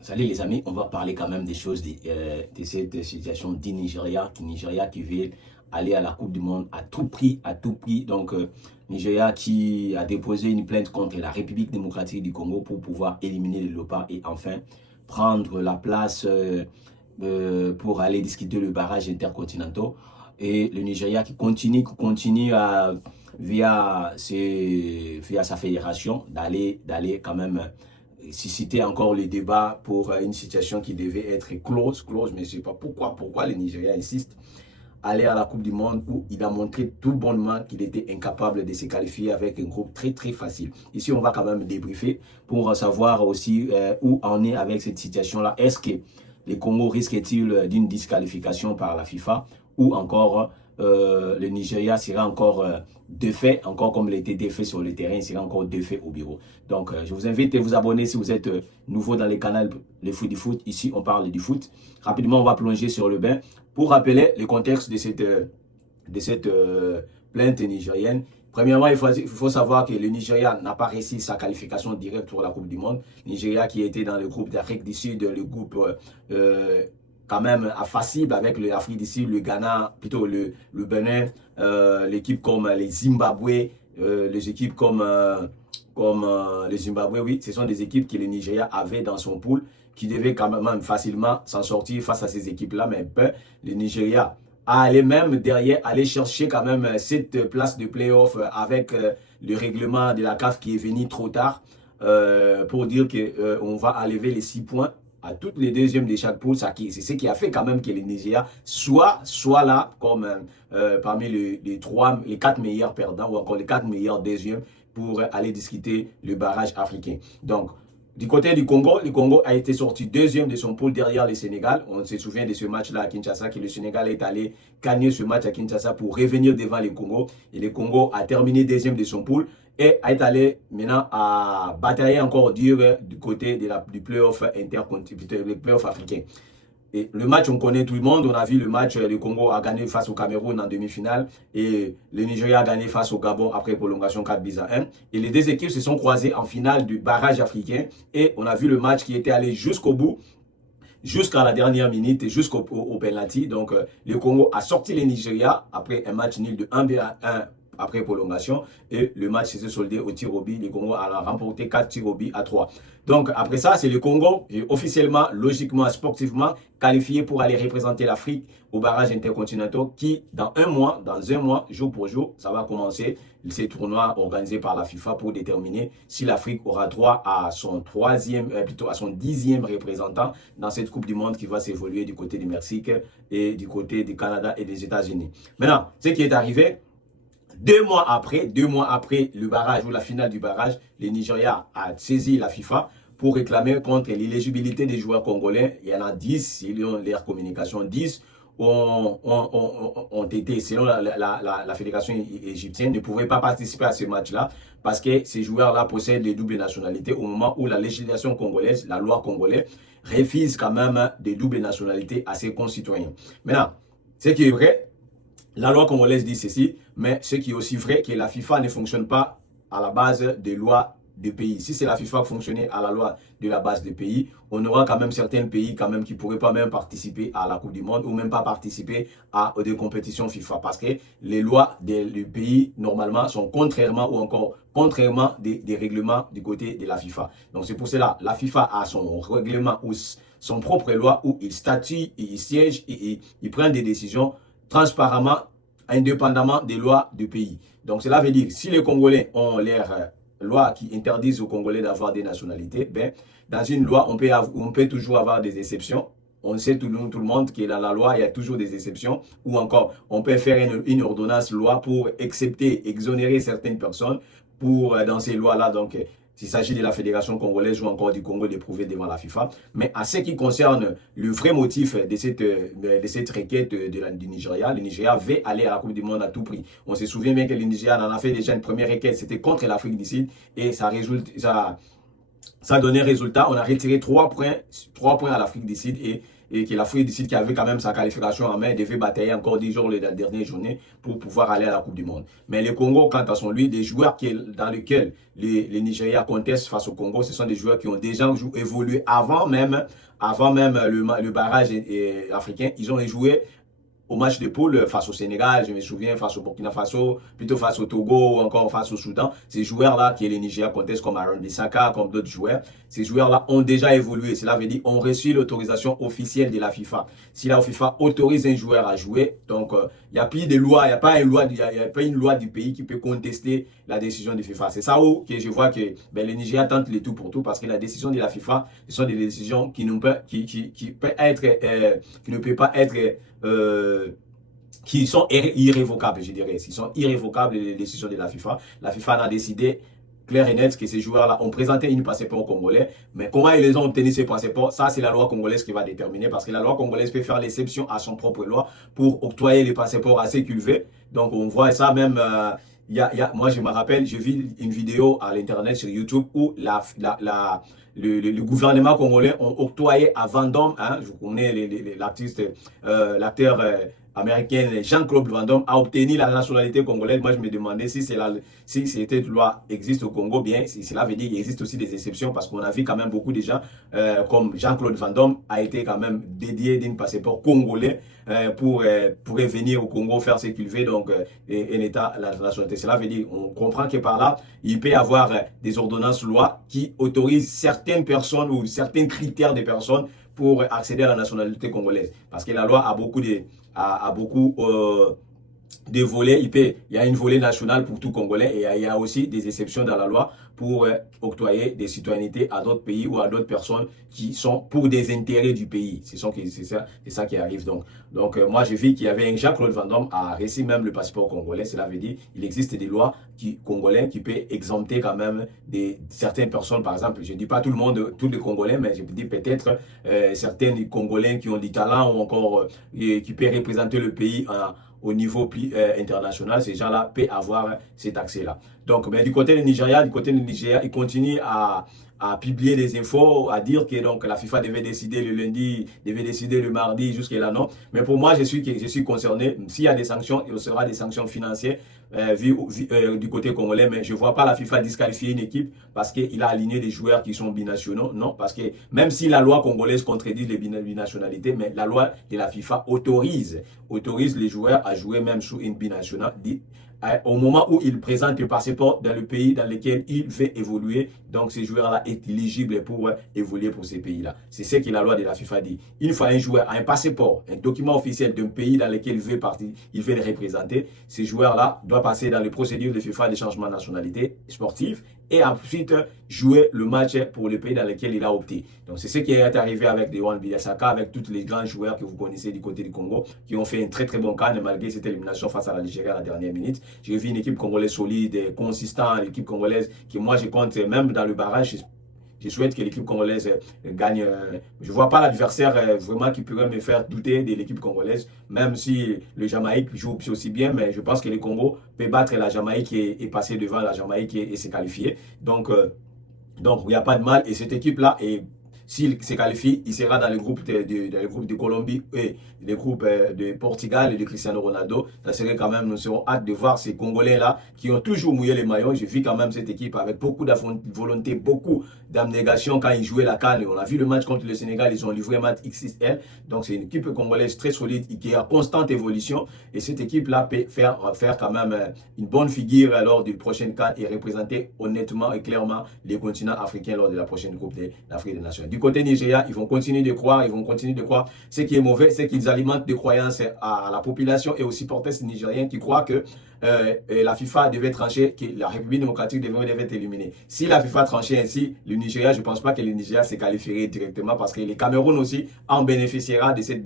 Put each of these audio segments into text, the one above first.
Salut les amis, on va parler quand même des choses de cette situation du Nigeria qui veut aller à la Coupe du Monde à tout prix, à tout prix. Donc, Nigeria qui a déposé une plainte contre la République démocratique du Congo pour pouvoir éliminer les Léopards et enfin prendre la place pour aller discuter le barrage intercontinental. Et le Nigeria qui continue à, via sa fédération d'aller quand même susciter encore le débat pour une situation qui devait être close, mais je ne sais pas pourquoi le Nigeria insiste à aller à la Coupe du Monde où il a montré tout bonnement qu'il était incapable de se qualifier avec un groupe très facile. Ici, on va quand même débriefer pour savoir aussi où on est avec cette situation-là. Est-ce que le Congo risque-t-il d'une disqualification par la FIFA ou encore le Nigeria sera encore défait, encore comme il a été défait sur le terrain, il sera encore défait au bureau. Donc, je vous invite à vous abonner si vous êtes nouveau dans le canal Le Foot du Foot. Ici, on parle du foot. Rapidement, on va plonger sur le bain pour rappeler le contexte de cette plainte nigérienne. Premièrement, il faut savoir que le Nigeria n'a pas réussi sa qualification directe pour la Coupe du Monde. Le Nigeria qui était dans le groupe d'Afrique du Sud, le groupe quand même facile avec l'Afrique du Sud, le Ghana, plutôt le Bénin, l'équipe comme les Zimbabwe, les équipes comme les Zimbabwe, oui, ce sont des équipes que le Nigeria avait dans son pool, qui devaient quand même facilement s'en sortir face à ces équipes-là, mais le Nigeria a allé même derrière, aller chercher quand même cette place de play-off avec le règlement de la CAF qui est venu trop tard pour dire qu'on va enlever les 6 points à toutes les deuxièmes de chaque poule. C'est ce qui a fait quand même que le Nigeria soit là comme parmi les 4 meilleurs perdants ou encore les 4 meilleurs deuxièmes pour aller discuter le barrage africain. Donc, du côté du Congo, le Congo a été sorti deuxième de son pool derrière le Sénégal. On se souvient de ce match-là à Kinshasa, que le Sénégal est allé gagner ce match à Kinshasa pour revenir devant le Congo. Et le Congo a terminé deuxième de son pool et est allé maintenant à batailler encore dur du côté du play-off africain. Et le match, on connaît tout le monde. On a vu le match, le Congo a gagné face au Cameroun en demi-finale et le Nigeria a gagné face au Gabon après prolongation 4-1. Et les deux équipes se sont croisées en finale du barrage africain et on a vu le match qui était allé jusqu'au bout, jusqu'à la dernière minute et jusqu'au penalty. Donc, le Congo a sorti le Nigeria après un match nul de 1-1 après prolongation et le match s'est soldé au tir au but. Le Congo a remporté 4 tirs au but à 3. Donc après ça, c'est le Congo officiellement, logiquement, sportivement qualifié pour aller représenter l'Afrique au barrage intercontinental qui, dans un mois, jour pour jour, ça va commencer ces tournois organisés par la FIFA pour déterminer si l'Afrique aura droit à son à son 10e représentant dans cette Coupe du Monde qui va s'évoluer du côté du Mexique et du côté du Canada et des États-Unis. Maintenant, ce qui est arrivé, 2 mois après le barrage ou la finale du barrage, le Nigeria a saisi la FIFA pour réclamer contre l'éligibilité des joueurs congolais. Il y en a 10, selon leur communication, 10 ont été, selon la fédération égyptienne, ne pouvaient pas participer à ce match-là parce que ces joueurs-là possèdent les doubles nationalités au moment où la législation congolaise, la loi congolaise, refuse quand même des doubles nationalités à ses concitoyens. Maintenant, ce qui est vrai, la loi congolaise dit ceci, mais ce qui est aussi vrai, que la FIFA ne fonctionne pas à la base des lois des pays. Si c'est la FIFA qui fonctionnait à la loi de la base des pays, on aura quand même certains pays quand même qui ne pourraient pas même participer à la Coupe du Monde ou même pas participer à des compétitions FIFA parce que les lois des pays normalement sont contrairement des règlements du côté de la FIFA. Donc c'est pour cela, la FIFA a son règlement ou son propre loi où il statue, il siège et il prend des décisions transparentement, indépendamment des lois du pays. Donc cela veut dire, si les Congolais ont leurs lois qui interdisent aux Congolais d'avoir des nationalités, ben, dans une loi, on peut toujours avoir des exceptions. On sait tout le monde que dans la loi, il y a toujours des exceptions. Ou encore, on peut faire une ordonnance loi pour exonérer certaines personnes dans ces lois-là. Donc, s'il s'agit de la Fédération congolaise ou encore du Congo d'éprouver devant la FIFA. Mais à ce qui concerne le vrai motif de cette requête du Nigeria, le Nigeria veut aller à la Coupe du Monde à tout prix. On se souvient bien que le Nigeria en a fait déjà une première requête, c'était contre l'Afrique du Sud et ça donnait résultat. On a retiré 3 points à l'Afrique du Sud et et que l'Afrique du Sud, qui avait quand même sa qualification en main, devait batailler encore 10 jours la dernière journée pour pouvoir aller à la Coupe du Monde. Mais le Congo, quant à son lui, des joueurs dans lesquels les Nigériens contestent face au Congo, ce sont des joueurs qui ont déjà évolué avant même le barrage africain. Ils ont joué au match de poule face au Sénégal, je me souviens, face au Burkina Faso, plutôt face au Togo ou encore face au Soudan. Ces joueurs-là, qui est les Nigeria contestent comme Aaron Bissaka, comme d'autres joueurs, ces joueurs-là ont déjà évolué. Cela veut dire ont reçu l'autorisation officielle de la FIFA. Si la FIFA autorise un joueur à jouer, donc il n'y a plus de loi, il n'y a pas une loi du pays qui peut contester la décision de FIFA. C'est ça où que je vois que les Nigériens tentent le tout pour tout parce que la décision de la FIFA, ce sont des décisions qui ne peuvent pas être qui sont irrévocables, je dirais. Ils sont irrévocables, les décisions de la FIFA. La FIFA a décidé clair et net que ces joueurs-là ont présenté une passeport congolais. Mais comment ils ont obtenu ces passeports? Ça, c'est la loi congolaise qui va déterminer parce que la loi congolaise peut faire l'exception à son propre loi pour octroyer les passeports à ceux qu'il veut. Donc, on voit ça même... moi, je me rappelle, j'ai vu une vidéo à l'internet sur YouTube où le gouvernement congolais ont octroyé à Van Damme, hein, je connais l'artiste, l'acteur américain Jean-Claude Van Damme a obtenu la nationalité congolaise. Moi, je me demandais si cette loi existe au Congo, bien, si cela veut dire qu'il existe aussi des exceptions parce qu'on a vu quand même beaucoup de gens comme Jean-Claude Van Damme a été quand même dédié d'un passeport congolais pour venir au Congo faire ce qu'il veut, donc un état la nationalité. Cela veut dire, on comprend que par là, il peut y avoir des ordonnances lois qui autorisent certaines personnes ou certains critères de personnes pour accéder à la nationalité congolaise. Parce que la loi a beaucoup de volets. Il y a une volet nationale pour tout Congolais et il y a aussi des exceptions dans la loi pour octroyer des citoyennetés à d'autres pays ou à d'autres personnes qui sont pour des intérêts du pays. C'est ça qui arrive. Donc moi, j'ai vu qu'il y avait un Jean-Claude Van Damme a reçu même le passeport congolais. Cela veut dire qu'il existe des lois congolais qui peuvent exempter quand même certaines personnes. Par exemple, je ne dis pas tout le monde, tous les Congolais, mais je dis peut-être certains Congolais qui ont du talent ou encore qui peuvent représenter le pays au niveau plus international. Ces gens-là peuvent avoir cet accès-là. Donc, du côté du Nigeria, ils continuent à publier des infos, à dire que donc, la FIFA devait décider le lundi, devait décider le mardi, jusqu'à là, non. Mais pour moi, je suis concerné. S'il y a des sanctions, il y aura des sanctions financières du côté congolais, mais je ne vois pas la FIFA disqualifier une équipe parce qu'il a aligné des joueurs qui sont binationaux. Non, parce que même si la loi congolaise contredit les binationalités, mais la loi de la FIFA autorise les joueurs à jouer même sous une binationalité au moment où il présente le passeport dans le pays dans lequel il veut évoluer. Donc, ces joueurs-là est éligible pour évoluer pour ces pays-là. C'est ce que la loi de la FIFA dit. Une fois un joueur a un passeport, un document officiel d'un pays dans lequel il veut le représenter, ces joueurs-là doivent passer dans les procédures de FIFA de changement de nationalité sportive et ensuite jouer le match pour le pays dans lequel il a opté. Donc, c'est ce qui est arrivé avec Dewan Biasaka, avec tous les grands joueurs que vous connaissez du côté du Congo, qui ont fait un très très bon cas, malgré cette élimination face à la Nigeria à la dernière minute. J'ai vu une équipe congolaise solide, consistante, une équipe congolaise qui, moi, je compte même dans le barrage. Je souhaite que l'équipe congolaise gagne. Je ne vois pas l'adversaire vraiment qui pourrait me faire douter de l'équipe congolaise, même si le Jamaïque joue aussi bien, mais je pense que le Congo peut battre la Jamaïque et passer devant la Jamaïque et se qualifier. Donc, il n'y a pas de mal. Et cette équipe-là, s'il se qualifie, il sera dans le groupe de Colombie et le groupe de Portugal et de Cristiano Ronaldo. Ça serait quand même, nous serons hâte de voir ces Congolais-là qui ont toujours mouillé les maillots. J'ai vu quand même cette équipe avec beaucoup de volonté, beaucoup d'abnégation quand ils jouaient la CAN. On a vu le match contre le Sénégal, ils ont livré un match XXL. Donc c'est une équipe congolaise très solide qui est en constante évolution. Et cette équipe-là peut faire quand même une bonne figure lors du prochain CAN et représenter honnêtement et clairement les continents africains lors de la prochaine Coupe d'Afrique des Nations. Du côté Nigeria, ils vont continuer de croire, Ce qui est mauvais, c'est qu'ils alimentent des croyances à la population et aux supporters nigériens qui croient que la FIFA devait trancher, que la République démocratique devait être éliminée. Si la FIFA tranchait ainsi, le Nigeria, je ne pense pas que le Nigeria se qualifierait directement parce que le Cameroun aussi en bénéficiera de cette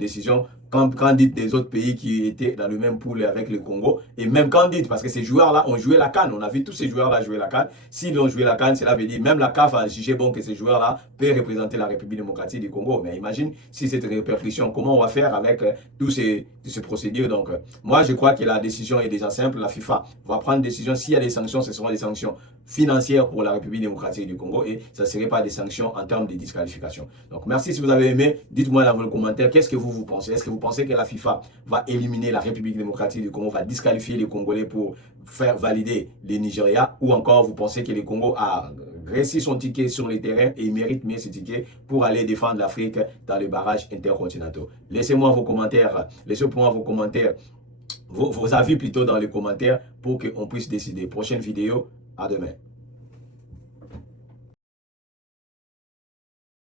décision. Quand dites des autres pays qui étaient dans le même pool avec le Congo, et même quand dites, parce que ces joueurs-là ont joué la CAN, on a vu tous ces joueurs-là jouer la CAN. S'ils ont joué la CAN, cela veut dire même la CAF a jugé bon que ces joueurs-là peuvent représenter la République démocratique du Congo. Mais imagine si cette répercussion, comment on va faire avec tous ces procédures. Donc, moi, je crois que la décision décision est déjà simple. La FIFA va prendre une décision. S'il y a des sanctions, ce seront des sanctions financières pour la République démocratique du Congo et ça ne serait pas des sanctions en termes de disqualification. Donc, merci si vous avez aimé. Dites-moi dans vos commentaires, qu'est-ce que vous pensez? Est-ce que vous pensez que la FIFA va éliminer la République démocratique du Congo, va disqualifier les Congolais pour faire valider les Nigérias, ou encore vous pensez que le Congo a réussi son ticket sur les terrains et il mérite mieux ce ticket pour aller défendre l'Afrique dans les barrages intercontinentaux? Laissez-moi vos commentaires, laissez-moi vos commentaires, vos avis plutôt dans les commentaires pour qu'on puisse décider. Prochaine vidéo, à demain.